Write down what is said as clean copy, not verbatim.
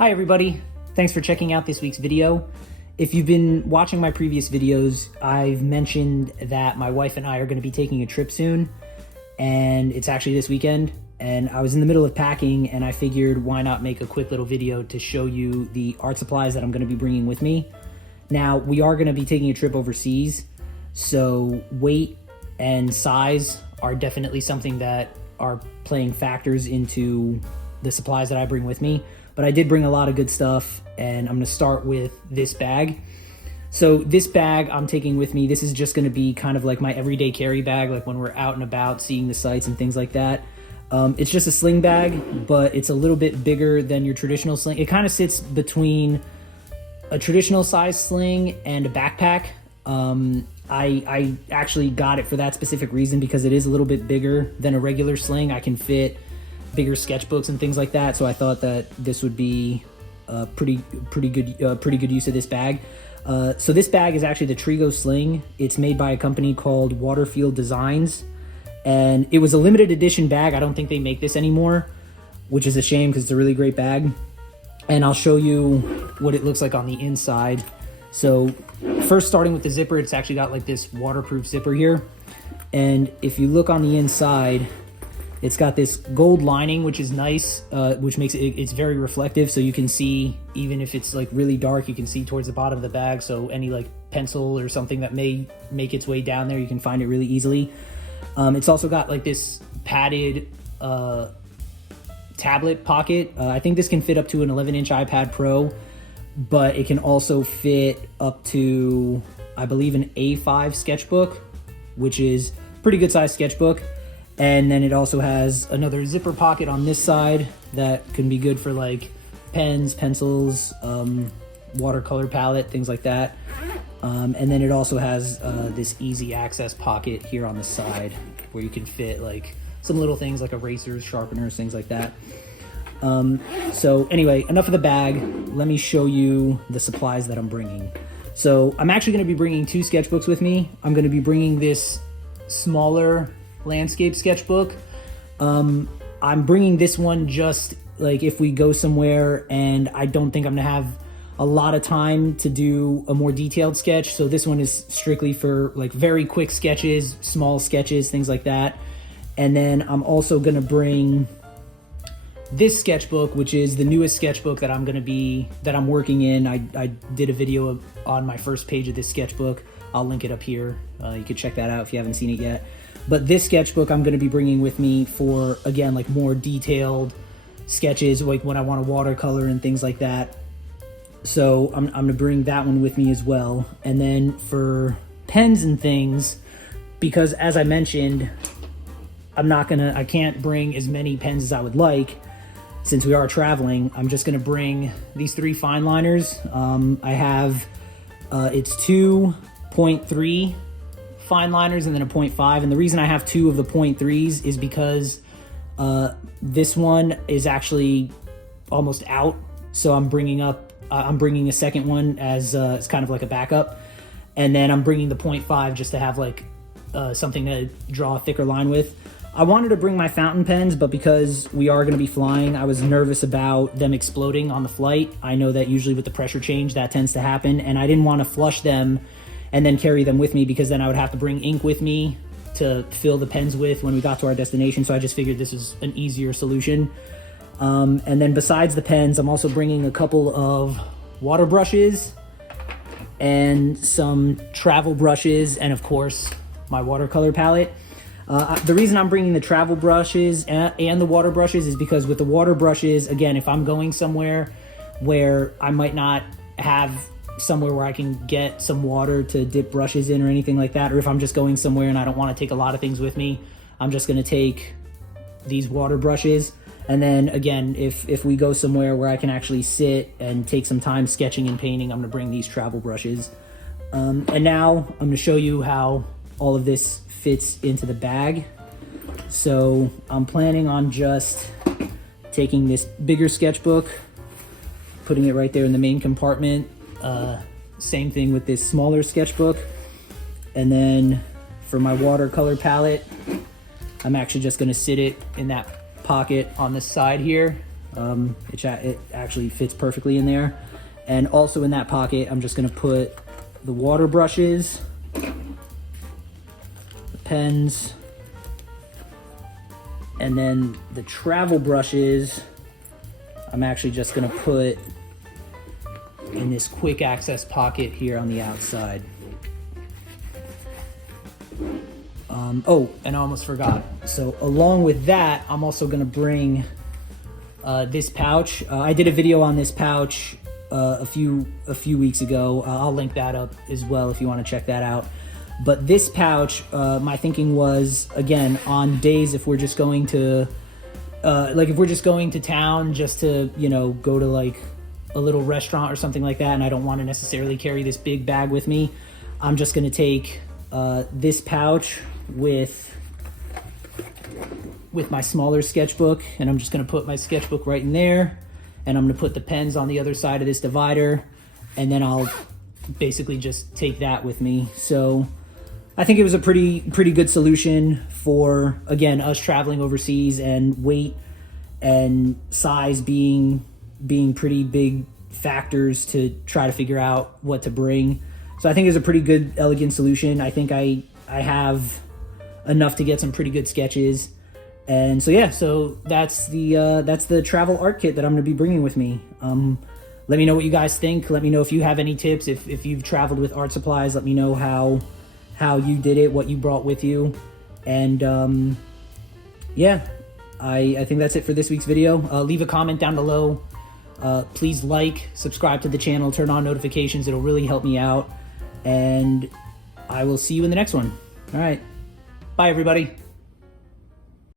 Hi everybody, thanks for checking out this week's video. If you've been watching my previous videos, I've mentioned that my wife and I are going to be taking a trip soon, and it's actually this weekend, and I was in the middle of packing and I figured why not make a quick little video to show you the art supplies that I'm going to be bringing with me. Now, we are going to be taking a trip overseas, so weight and size are definitely something that are playing factors into the supplies that I bring with me. But I did bring a lot of good stuff, and I'm going to start with this bag. So this bag I'm taking with me, this is just going to be kind of like my everyday carry bag, like when we're out and about seeing the sights and things like that. It's just a sling bag, but it's a little bit bigger than your traditional sling. It kind of sits between a traditional size sling and a backpack. I actually got it for that specific reason because it is a little bit bigger than a regular sling. I can fit bigger sketchbooks and things like that, so I thought that this would be a pretty good use of this bag. So this bag is actually the Trigo sling. It's made by a company called Waterfield Designs, and it was a limited edition bag. I don't think they make this anymore, which is a shame because it's a really great bag. And I'll show you what it looks like on the inside. So first, starting with the zipper, it's actually got like this waterproof zipper here, and if you look on the inside, it's got this gold lining, which is nice, which makes it's very reflective, so you can see, even if it's like really dark, you can see towards the bottom of the bag, so any like pencil or something that may make its way down there, you can find it really easily. It's also got like this padded tablet pocket. I think this can fit up to an 11-inch iPad Pro, but it can also fit up to, I believe, an A5 sketchbook, which is a pretty good size sketchbook. And then it also has another zipper pocket on this side that can be good for like pens, pencils, watercolor palette, things like that. And then it also has this easy access pocket here on the side where you can fit like some little things like erasers, sharpeners, things like that. So anyway, enough of the bag. Let me show you the supplies that I'm bringing. So I'm actually going to be bringing two sketchbooks with me. I'm going to be bringing this smaller landscape sketchbook. I'm bringing this one just like if we go somewhere and I don't think I'm gonna have a lot of time to do a more detailed sketch. So this one is strictly for like very quick sketches, small sketches, things like that. And then I'm also gonna bring this sketchbook, which is the newest sketchbook that I'm working in. I did a video on my first page of this sketchbook. I'll link it up here. You can check that out if you haven't seen it yet. But this sketchbook I'm going to be bringing with me for, again, like more detailed sketches, like when I want to watercolor and things like that. So I'm going to bring that one with me as well. And then for pens and things, because as I mentioned, I can't bring as many pens as I would like since we are traveling. I'm just going to bring these three fine liners. I have, it's 2.3 fine liners and then a 0.5, and the reason I have two of the 0.3s is because this one is actually almost out, so I'm bringing a second one as it's kind of like a backup, and then I'm bringing the 0.5 just to have like something to draw a thicker line with. I wanted to bring my fountain pens, but because we are going to be flying, I was nervous about them exploding on the flight. I know that usually with the pressure change that tends to happen, and I didn't want to flush them and then carry them with me because then I would have to bring ink with me to fill the pens with when we got to our destination. So I just figured this is an easier solution. And then besides the pens, I'm also bringing a couple of water brushes and some travel brushes, and of course my watercolor palette. The reason I'm bringing the travel brushes and the water brushes is because with the water brushes, again, if I'm going somewhere where I might not have somewhere where I can get some water to dip brushes in or anything like that, or if I'm just going somewhere and I don't want to take a lot of things with me, I'm just going to take these water brushes. And then again, if we go somewhere where I can actually sit and take some time sketching and painting, I'm going to bring these travel brushes. And now I'm going to show you how all of this fits into the bag. So I'm planning on just taking this bigger sketchbook, putting it right there in the main compartment. Same thing with this smaller sketchbook. And then for my watercolor palette, I'm actually just going to sit it in that pocket on this side here. It actually fits perfectly in there. And also in that pocket, I'm just gonna put the water brushes, the pens, and then the travel brushes, I'm actually just gonna put in this quick access pocket here on the outside. Oh, and I almost forgot. So along with that, I'm also gonna bring this pouch. I did a video on this pouch a few weeks ago. I'll link that up as well if you want to check that out. But this pouch, my thinking was, again, on days if we're just going to, if we're just going to town just to, go to like a little restaurant or something like that, and I don't want to necessarily carry this big bag with me, I'm just going to take this pouch with my smaller sketchbook, and I'm just going to put my sketchbook right in there, and I'm going to put the pens on the other side of this divider, and then I'll basically just take that with me. So I think it was a pretty good solution for, again, us traveling overseas, and weight and size being pretty big factors to try to figure out what to bring. So I think it's a pretty good, elegant solution. I think I have enough to get some pretty good sketches. And so yeah, so that's the travel art kit that I'm going to be bringing with me. Let me know what you guys think. Let me know if you have any tips. If you've traveled with art supplies, let me know how you did it, what you brought with you. And yeah, I think that's it for this week's video. Leave a comment down below. Please like, subscribe to the channel, turn on notifications. It'll really help me out. And I will see you in the next one. All right. Bye, everybody.